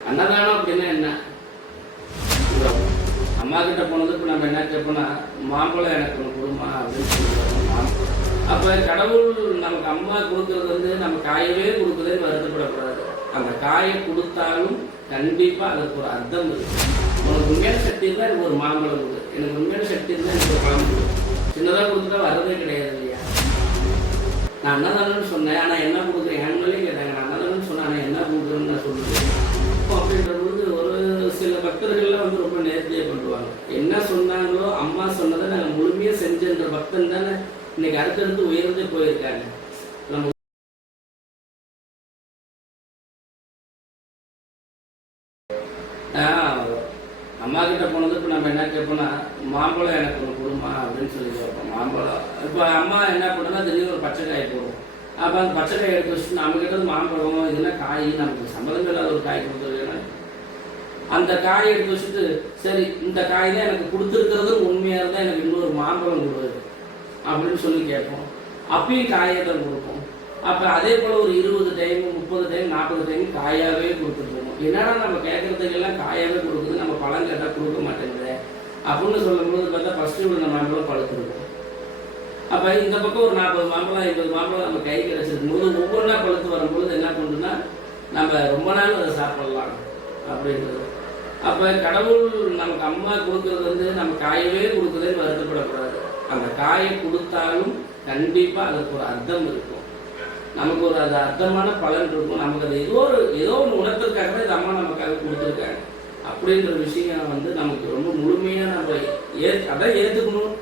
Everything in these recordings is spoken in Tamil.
அன்னதானம் அப்படின்னா என்ன? அம்மா கிட்ட போனது இப்போ நம்ம என்ன கேட்போம்னா மாம்பழம் எனக்கு ஒன்று கொடுமா அப்படின்னு சொல்லுவோம் அப்போ கடவுள் நமக்கு அம்மா கொடுக்கறது வந்து நம்ம காயவே கொடுக்குதுன்னு வருத்தப்படக்கூடாது. அந்த காயை கொடுத்தாலும் கண்டிப்பாக அதுக்கு ஒரு அர்த்தம் இருக்கு. உனக்கு உண்மையான சக்தி இருந்தால் எனக்கு ஒரு மாம்பழம் கொடு. எனக்கு உண்மையான சக்தி இருந்தால் எனக்கு ஒரு பழம் கொடு. சின்னதாக கொடுத்துட்டா வர்றதே கிடையாது இல்லையா? நான் அன்னதானம்னு சொன்னேன் ஆனால் என்ன கொடுக்குறேன் என் மேலேயும் கேட்டாங்க. நான் அன்னதானம்னு சொன்னேன் ஆனால் என்ன கொடுக்குறேன்னு நான் சொல்லுவேன் அப்படின்ற பொழுது ஒரு சில பக்தர்கள்லாம் வந்து ரொம்ப நேர்த்தியாக பண்ணுவாங்க என்ன சொன்னாங்களோ அம்மா சொன்னதை நாங்கள் முழுமையாக செஞ்சன்ற பக்தன் தானே. இன்னைக்கு அடுத்தடுத்து உயர்ந்தே போயிருக்காங்க. நம்ம ஆஹ், அம்மா கிட்ட போனது இப்போ நம்ம என்ன கேட்போம்னா மாம்பழம் எனக்கு ஒரு கொடுமா அப்படின்னு சொல்லி கேட்போம் மாம்பழம். இப்போ அம்மா என்ன பண்ணுன்னா திடீர்னு ஒரு பச்சை காய் போடும். அப்போ அந்த பச்சை காய் எடுத்து வச்சுட்டு நம்ம கிட்ட மாம்பழம் இதுனா காய்? நமக்கு சம்மதம் இல்லாத ஒரு காய் கொடுத்துருக்கேன் அந்த காய் எடுத்து வச்சுட்டு சரி இந்த காய் தான் எனக்கு கொடுத்துருக்கிறது உண்மையாக இருந்தால் எனக்கு இன்னொரு மாம்பழம் கொடு அப்படின்னு சொல்லி கேட்போம். அப்பயும் காயை தான் கொடுப்போம். அப்போ அதே போல் ஒரு இருபது டைம் முப்பது டைம் நாற்பது டைம் காயாகவே கொடுத்துருப்போம் என்னடா நம்ம கேட்குறதுக்கெல்லாம் காயாகவே கொடுக்குது? நம்ம பழம் கேட்டால் கொடுக்க மாட்டேங்குது. அப்படின்னு சொல்லும்போது பார்த்தா ஃபஸ்ட்டு விழுந்த மாம்பழம் பழுத்துருக்கும் அப்போ இந்த பக்கம் ஒரு நாற்பது மாம்பழம் ஐம்பது மாம்பழம் நம்ம கை கிடச்சிருக்கும் போது ஒவ்வொன்றா பழுத்து வரும்பொழுது என்ன பண்ணுன்னா நம்ம ரொம்ப நாள் அதை சாப்பிடலாம் அப்படின்றது. அப்போ கடவுள் நமக்கு அம்மா கொடுக்கறது வந்து நம்ம காயவே கொடுக்குதுன்னு வருத்தப்படக்கூடாது. அந்த காயை கொடுத்தாலும் கண்டிப்பாக அதுக்கு ஒரு அர்த்தம் இருக்கும். நமக்கு ஒரு அது அர்த்தமான பலன் இருக்கும். நமக்கு அது ஏதோ ஒரு ஏதோ ஒன்று உணர்த்துறதுக்காக தான் இது அம்மா நமக்காக கொடுத்துருக்காங்க. அப்படின்ற விஷயம் வந்து நமக்கு ரொம்ப முழுமையாக நம்ம ஏ அதான் ஏற்றுக்கணும்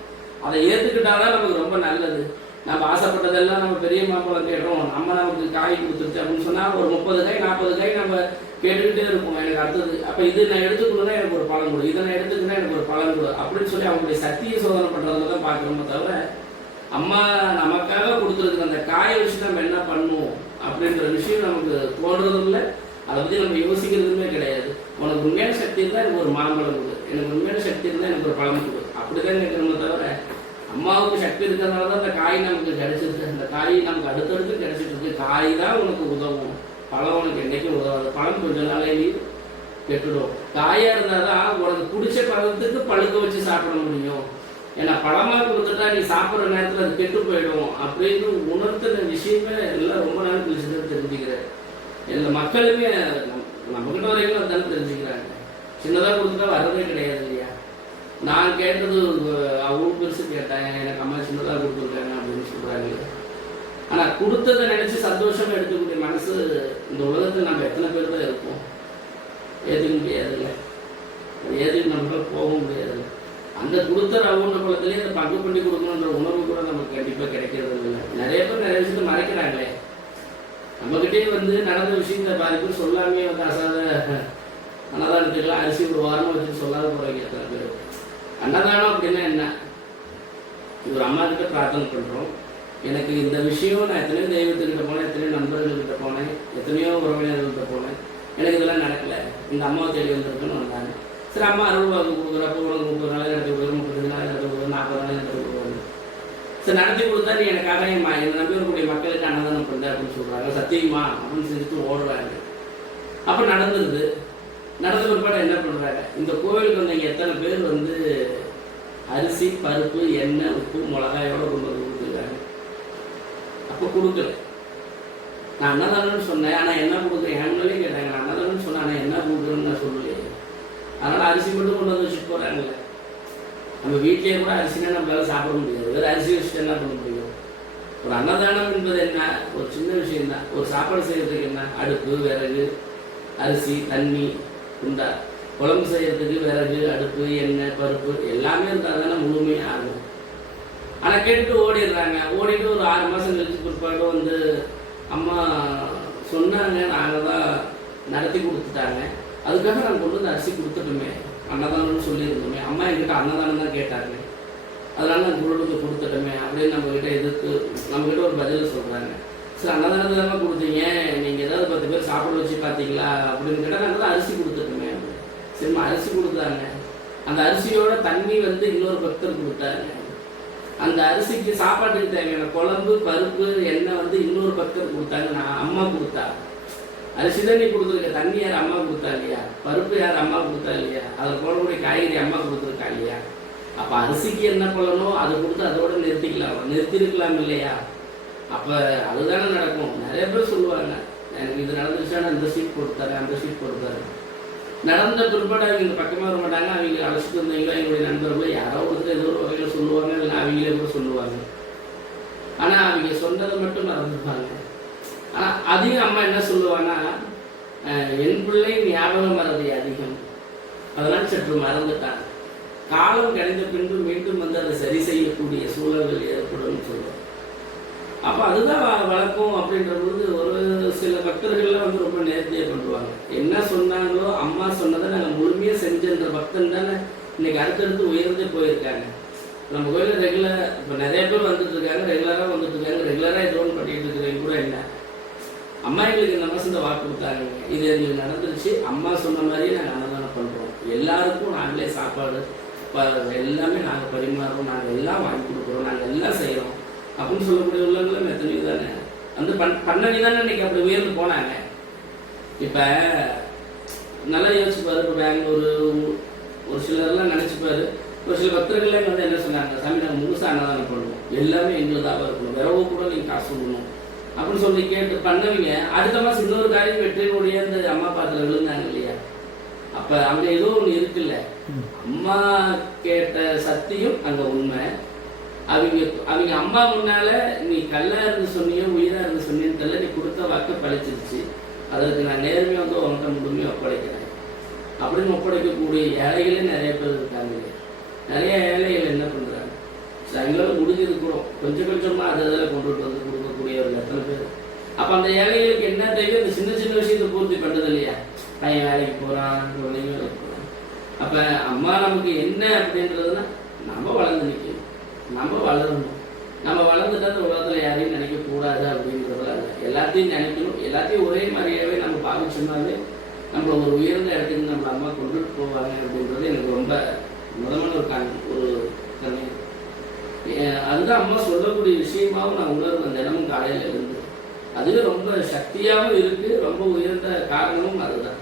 அதை ஏற்றுக்கிட்டாதான் நமக்கு ரொம்ப நல்லது. நம்ம ஆசைப்பட்டதெல்லாம் நம்ம பெரிய மாம்பழம் கேட்டோம். நம்ம நமக்கு காய் கொடுத்துருச்சு அப்படின்னு சொன்னால் ஒரு முப்பது காய் நாற்பது காய் நம்ம கேட்டுக்கிட்டே இருப்போம். எனக்கு அடுத்தது அப்போ இது நான் எடுத்துக்கணும்னா எனக்கு ஒரு பலன் கொடு. இதை நான் எடுத்துக்கணும்னா எனக்கு ஒரு பலன் கொடு அப்படின்னு சொல்லி அவங்களுடைய சத்திய சோதனை பண்ணுறதுல தான் பார்க்கணுமே தவிர அம்மா நமக்காக கொடுத்துருக்குற அந்த காயை வச்சு நம்ம என்ன பண்ணுவோம் அப்படின்ற விஷயம் நமக்கு தோன்றதும் இல்லை. அதை பற்றி நம்ம யோசிக்கிறதுமே கிடையாது. உனக்கு உண்மையான சக்தி இருந்தால் எனக்கு ஒரு மாம்பழம் கொடு. எனக்கு உண்மையான சக்தி இருந்தால் எனக்கு ஒரு பழம் கொடு. அப்படி தான் கேட்கணுமே தவிர அம்மாவுக்கு சக்தி இருக்கிறதுனால தான் அந்த காய் நமக்கு கிடைச்சிருக்கு. அந்த காய் நமக்கு அடுத்தடுத்து கிடைச்சிட்டு இருக்கு காய் தான் உனக்கு உதவும். பழம் உனக்கு என்றைக்கும் உதவாது. பழம் கொஞ்ச நீ கெட்டுடும் காயாக இருந்தால் தான் உனக்கு பிடிச்ச பழத்துக்கு பழுக்க வச்சு சாப்பிட முடியும். ஏன்னா பழமாக கொடுத்துட்டா நீ சாப்பிட்ற நேரத்தில் அது கெட்டு போயிடும். அப்படின்னு உணர்த்தின விஷயமே எல்லாம் ரொம்ப நாள் கழிச்சு தான் தெரிஞ்சுக்கிறேன். இதில் மக்களுமே நம்ம- நம்மகிட்ட வரைக்கும் அதான தெரிஞ்சுக்கிறாங்க. சின்னதாக கொடுத்துட்டா வர்றதே கிடையாது இல்லையா? நான் கேட்டது அவங்க பெருசு கேட்டேன் எனக்கு அம்மா சின்னதாக கொடுத்துருக்காங்க அப்படின்னு சொல்கிறாங்க ஆனால் கொடுத்ததை நினச்சி சந்தோஷமாக எடுக்கக்கூடிய மனசு இந்த உலகத்தில் நம்ம எத்தனை பேர் தான் இருப்போம்? ஏற்றுக்க முடியாதுல்ல. அது ஏற்றுக்கு நம்மளால் போக முடியாது அந்த கொடுத்த அவங்க குளத்துலேயே அதை பங்கு பண்ணி கொடுக்கணுன்ற உணர்வு கூட நமக்கு கண்டிப்பாக கிடைக்கிறது இல்லை நிறைய பேர் நிறைய விஷயத்தை மறைக்கிறாங்களே. நம்மகிட்டே வந்து நடந்த விஷயங்களை பாதிப்பு சொல்லாமே வந்து அசாத அன்னதானத்துக்கெல்லாம் அரிசி ஒரு வாரம் வச்சு சொல்லாத போகிறாங்க எத்தனை பேர். அன்னதானம் அப்படின்னா என்ன? ஒரு அம்மா கிட்ட பிரார்த்தனை பண்ணுறோம் எனக்கு இந்த விஷயம் நான் எத்தனையோ தெய்வத்துக்கிட்ட போனேன் எத்தனையோ நண்பர்கள்கிட்ட போனேன் எத்தனையோ உறவினர்கள்கிட்ட போனேன். எனக்கு இதெல்லாம் நடக்கல. இந்த அம்மாவை தேடி வந்திருக்குன்னு வந்தாங்க. சரி அம்மா அருள் வாக்கு கொடுக்குறப்போ உனக்கு முப்பது நாள் இடத்துக்கு கொடுக்குறது முப்பத்தஞ்சு நாள் இடத்துக்கு கொடுக்குறது நாற்பது நாள் இடத்துக்கு கொடுக்குறது நடத்தி கொடுத்தா நீ எனக்காக என் என்னை நம்பி இருக்கக்கூடிய மக்களுக்கு அன்னதானம் பண்ண அப்படின்னு சொல்கிறாங்க சத்தியமா அப்படின்னு சொல்லிட்டு ஓடுறாங்க அப்போ நடந்துருது நடந்த பிற்பாடு என்ன பண்ணுறாங்க இந்த கோவிலுக்கு வந்தவங்க எத்தனை பேர் வந்து அரிசி பருப்பு எண்ணெய் உப்பு மிளகாயோட கொண்டு வந்து கொடுத்துருக்காங்க. அப்போ கொடுக்கல. நான் அன்னதானம்னு சொன்னேன் ஆனால் என்ன கொடுக்குறேன் என் கேட்டாங்க. நான் அன்னதானம்னு சொன்னேன் ஆனால் என்ன கொடுக்குறேன்னு நான் சொல்லலையே. அதனால் அரிசி மட்டும் கொண்டு வந்து வச்சுட்டு போகிறாங்கல்ல நம்ம வீட்டிலேயே கூட அரிசினா நம்மளால சாப்பிட முடியாது. வேறு அரிசி வச்சுட்டு என்ன பண்ண முடியும்? ஒரு அன்னதானம் என்பது என்ன? ஒரு சின்ன விஷயம் தான். ஒரு சாப்பாடு செய்யறதுக்கு என்ன? அடுப்பு விறகு அரிசி தண்ணி குண்டா குழம்பு செய்யறதுக்கு விறகு அடுப்பு எண்ணெய் பருப்பு எல்லாமே இருந்தால் தானே முழுமையாக ஆகும். ஆனால் கேட்டுட்டு ஓடிடுறாங்க. ஓடிட்டு ஒரு ஆறு மாதம் கழிச்சு பிற்பாடு வந்து அம்மா சொன்னாங்க. நாங்கள் தான் நடத்தி கொடுத்துட்டாங்க. அதுக்காக நாங்கள் கொண்டு வந்து அரிசி கொடுத்துட்டோமே. அன்னதானம்னு சொல்லியிருந்தோமே. அம்மா என்கிட்ட அன்னதானம் தான் கேட்டாங்க. அதனால நான் குருளுக்கு கொடுத்துட்டோமே அப்படின்னு நம்மக்கிட்ட எதிர்த்து நம்மக்கிட்ட ஒரு பதில் சொல்கிறாங்க சரி அன்னதானத்தை தானே கொடுத்தீங்க நீங்கள் ஏதாவது பத்து பேர் சாப்பிட வச்சு பார்த்தீங்களா அப்படின்னு கேட்டால் நாங்கள் தான் அரிசி கொடுத்துட்டோமே. சரிம்மா அரிசி கொடுத்தாங்க. அந்த அரிசியோட தண்ணி வந்து இன்னொரு பக்தர் கொடுத்தாங்க. அந்த அரிசிக்கு சாப்பாட்டுக்கு தேவையான குழம்பு பருப்பு எண்ணெய் வந்து இன்னொரு பக்தர் கொடுத்தாங்க. நான் அம்மா கொடுத்தா. அரிசி தண்ணி கொடுத்துருக்க தண்ணி யார் அம்மா கொடுத்தா இல்லையா? பருப்பு யார் அம்மா கொடுத்தா இல்லையா? அதில் போடக்கூடிய காய்கறி அம்மா கொடுத்துருக்கா இல்லையா? அப்போ அரிசிக்கு என்ன பலனோ அதை கொடுத்து அதோட நிறுத்திக்கலாம். நிறுத்திருக்கலாம் இல்லையா? அப்போ அதுதானே நடக்கும். நிறைய பேர் சொல்லுவாங்க எனக்கு இது நடந்துருச்சா நான் இந்த சீட் கொடுத்தாரு அந்த சீட் கொடுத்தாரு நடந்த பிற்பாடு அவங்க இந்த பக்கமாக வர மாட்டாங்க. அவங்க அழைச்சிட்டு வந்தவங்களோ எங்களுடைய நண்பர்களோ யாரோ ஒருத்தர் ஏதோ ஒரு வகையில் சொல்லுவாங்க இல்லைன்னா அவங்களே கூட சொல்லுவாங்க. ஆனால் அவங்க சொன்னதை மட்டும் மறந்துப்பாங்க. ஆனால் அதையும் அம்மா என்ன சொல்லுவாங்கன்னா என் பிள்ளை ஞாபகம் மறதி அதிகம். அதெல்லாம் சற்று மறந்துட்டாங்க. காலம் கழிந்த பின்பு மீண்டும் வந்து அதை சரி செய்யக்கூடிய சூழல்கள் ஏற்படும் சொல்லுவோம் அப்போ அதுதான் வழக்கம் அப்படின்ற பொழுது ஒரு சில பக்தர்கள்லாம் வந்து ரொம்ப நேர்த்தியாக பண்ணுவாங்க. என்ன சொன்னாங்களோ அம்மா சொன்னதை நாங்கள் முழுமையாக செஞ்சன்ற பக்தன் தானே இன்னைக்கு அடுத்தடுத்து உயர்ந்தே போயிருக்காங்க. நம்ம கோயிலில் ரெகுலர் இப்போ நிறைய பேர் வந்துட்டு இருக்காங்க ரெகுலராக வந்துட்டு இருக்காங்க ரெகுலராக ஏதோ ஒன்று பண்ணிட்டு இருக்கிறவங்க கூட என்ன? அம்மா எங்களுக்கு இந்த மாதம் இந்த வாக்கு கொடுத்தாங்க. இது எங்களுக்கு நடந்துருச்சு. அம்மா சொன்ன மாதிரியே நாங்கள் அன்னதானம் பண்ணுறோம் எல்லாருக்கும் நாங்களே சாப்பாடு எல்லாமே நாங்கள் பரிமாறுறோம் நாங்கள் எல்லாம் வாங்கி கொடுக்குறோம் நாங்கள் எல்லாம் செய்கிறோம் அப்படின்னு சொல்லக்கூடிய உள்ளவங்களும் எத்தனையோ தானே வந்து பண் பண்ணவி தானே இன்னைக்கு அப்படி உயர்ந்து போனாங்க. இப்போ நல்லா யோசிச்சு இப்போ பெங்களூரு ஒரு சிலர்லாம் நினச்சிப்பாரு. ஒரு சில பக்தர்கள்லாம் வந்து என்ன சொன்னாங்க சாமி நாங்கள் முழுசாக அன்னதானம் பண்ணுவோம். எல்லாமே எங்களுதாக இருக்கணும். விரவு கூட நீங்கள் காசு கொடுக்கணும். அப்படின்னு சொல்லி கேட்டு பண்ணவங்க. அடுத்த மாதம் இன்னொரு காரியம் வெற்றியினுடைய அந்த அம்மா பாத்திரம் விழுந்தாங்க இல்லையா? அப்ப அங்க ஏதோ ஒண்ணு இருக்குல்ல. அம்மா கேட்ட சத்தியம் அங்க உண்மை. அவங்க அவங்க அம்மா முன்னால நீ கல்லா இருந்து சொன்னியோ உயிரா இருந்து சொன்னியன்னு தெரியல நீ கொடுத்த வாக்கு பழிச்சிருச்சு. அதற்கு நான் நேர்மையாக வந்து உன்கிட்ட முழுமையாக ஒப்படைக்கிறேன். அப்படின்னு ஒப்படைக்கக்கூடிய ஏழைகளே நிறைய பேர் இருக்காங்க. நிறைய ஏழைகள் என்ன பண்றாங்க? அவங்களால முடிஞ்சது கூட. கொஞ்சம் கொஞ்சமா அதை அதில் கொண்டுட்டு வந்து கொடுக்கக்கூடியவர்கள் எத்தனை பேர். அப்ப அந்த ஏழைகளுக்கு என்ன தேவையோ அந்த சின்ன சின்ன விஷயத்தை பூர்த்தி பையன் வேலைக்கு போகிறான் குழந்தைங்க வேலைக்கு போறான். அம்மா நமக்கு என்ன அப்படின்றதுன்னா நம்ம வளர்ந்து நிற்கணும் நம்ம வளரணும். நம்ம வளர்ந்துட்டா அந்த உலகத்தில் யாரையும் நினைக்கக்கூடாது அப்படின்றதுல எல்லாத்தையும் நினைக்கணும். எல்லாத்தையும் ஒரே மாதிரியாவே நம்ம பாதி சொன்னாலே நம்மளை ஒரு உயர்ந்த இடத்துக்கு நம்ம அம்மா கொண்டுட்டு போவாங்க அப்படின்றது எனக்கு ரொம்ப முதமான ஒரு கண் ஒரு கண்ணு அதுதான் அம்மா சொல்லக்கூடிய விஷயமாவும் நான் உணர்வேன் தினமும் காலையில் இருந்து அதுவே ரொம்ப சக்தியாகவும் இருக்குது ரொம்ப உயர்ந்த காரணமும் அதுதான்.